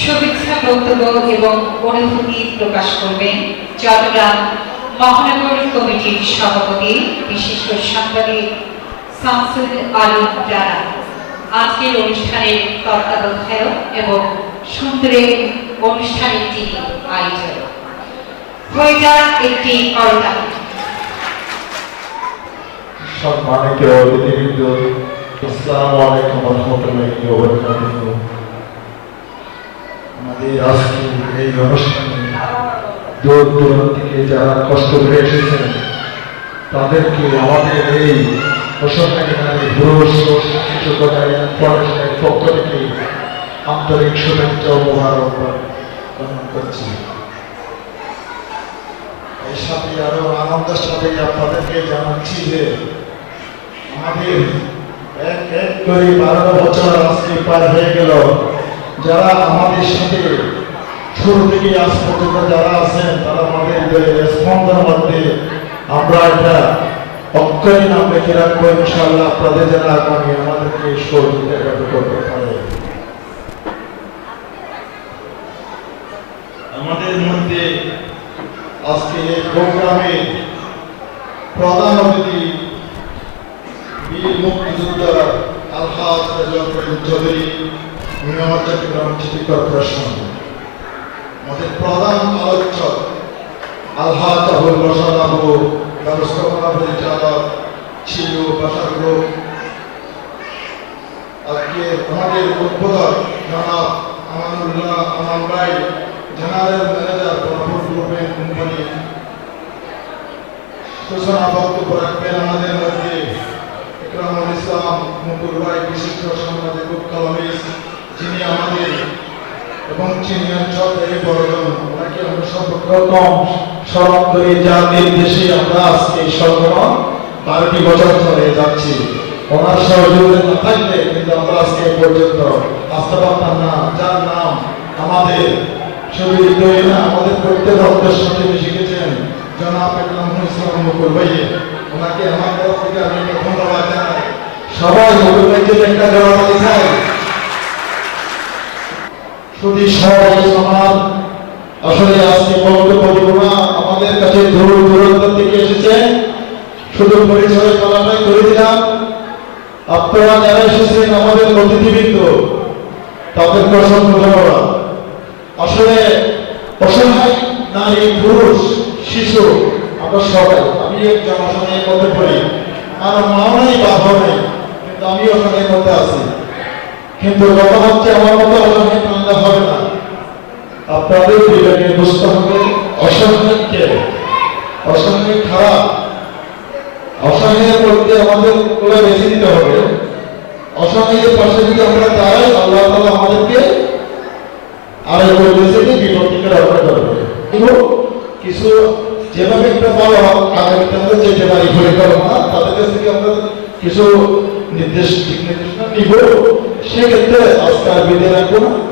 শুভেচ্ছা, বক্তব্য এবং অনুভূতি প্রকাশ করবেন চট্টগ্রাম মহানগর কমিটির সভাপতি, বিশিষ্ট সাংবাদিক শামসুল আলম রানা আজকের অনুষ্ঠানের তত্ত্বাবধায়ক এবং সুন্দরের অনুষ্ঠানের যিনি আয়োজক। হয়ে যাক একটি করতাম সম্মানিত অতিথিবৃন্দ, আসসালামু আলাইকুম রহমতুল্লাহি ওয়া আমাদের আজকে এই অনুষ্ঠানে দূর দূরান্ত থেকে যারা কষ্ট করে এসেছেন তাদেরকে আমাদের এই পক্ষ থেকে আন্তরিক শুভেচ্ছা ও গ্রহণ করছি। এর সাথে আরও আনন্দের সাথে আপনাদেরকে জানাচ্ছি যে আমাদের এক এক করে বারো বছর আজকে পার হয়ে গেল। যারা আমাদের সাথে শুরু থেকে আজ পর্যন্ত যারা আছেন, তারা আমাদের স্পন্দন মধ্যে আমরা এটা অক্ষরই নাম লিখে রাখব ইনশাল্লাহ আপনাদের যারা আগামী আমাদেরকে সহযোগিতা করতে পারে। আমাদের মধ্যে আজকে এই প্রোগ্রামে প্রধান অতিথি বীর মুক্তিযোদ্ধা আলহাজ চৌধুরী মিয়ামার চট্টগ্রাম সিটি কর্পোরেশন আমাদের প্রধান আলোচক আলহাজ আবুল বসাদ আবু, ব্যবস্থাপনা পরিচালক ছিল বাসার গ্রুপ আজকে আমাদের উদ্বোধক জনাব আমানুল্লাহ আমান ভাই, জেনারেল ম্যানেজার বরাবর গ্রুপের সূচনা বক্তব্য রাখবেন আমাদের মধ্যে ইকরামুল ইসলাম মুকুল ভাই বিশিষ্ট সাংবাদিক কলমিস যিনি আমাদের এবং চিনি অঞ্চল এই বড়জন ওনাকে আমরা সর্বপ্রথম স্মরণ করি যার নির্দেশে আমরা আজকে সর্বমা বারোটি বছর ধরে যাচ্ছি। ওনার সহযোগিতা না থাকলে কিন্তু আমরা আজকে পর্যন্ত আসতে পারতাম না, যার নাম আমাদের শুধু হৃদয় না, আমাদের প্রত্যেক রক্তের সাথে মিশে গেছেন জনাব ইকরামুল ইসলাম মুকুল ভাই ওনাকে আমার তরফ থেকে আমি ধন্যবাদ জানাই। সবাই মুকুল ভাইকে একটা জবাব শুধু সবাই সমাজ। আসলে আজকে বক্তব্য দিব না আমাদের কাছে দূর দূরান্ত থেকে এসেছে। শুধু পরিচয় বলাটাই করে দিলাম আপনারা যারা এসেছেন আমাদের অতিথিবৃন্দ তাদেরকে অসংখ্য ধন্যবাদ। আসলে অসহায় নারী, পুরুষ, শিশু, আমরা সবাই, আমি একজন অসহায়ের মধ্যে পড়ি। আমার মাও নেই, বাবাও নেই, কিন্তু আমি অসহায়ের মধ্যে আছি। কিন্তু কথা হচ্ছে আমার মতো অসহায় কান্দা হবে না। আপনাদের বিবেকে বুঝতে হবে, অসহায় কে? অসহায় খারাপ অসহায়ের মধ্যে আমাদেরগুলো বেছে দিতে হবে। অসহায়ের পাশে যদি আমরা দাঁড়াই, আল্লাহ তাআলা আমাদেরকে আর বলতেছে যে থেকে রক্ষা করবে। কিন্তু কিছু যেভাবে একটা বড় আগামীতে আমরা যেতে পারি পরিকল্পনা তাদের কাছ থেকে আমরা কিছু নির্দেশ দিক নির্দেশনা নিব। সেক্ষেত্রে আজকে আর বিধে রাখব না।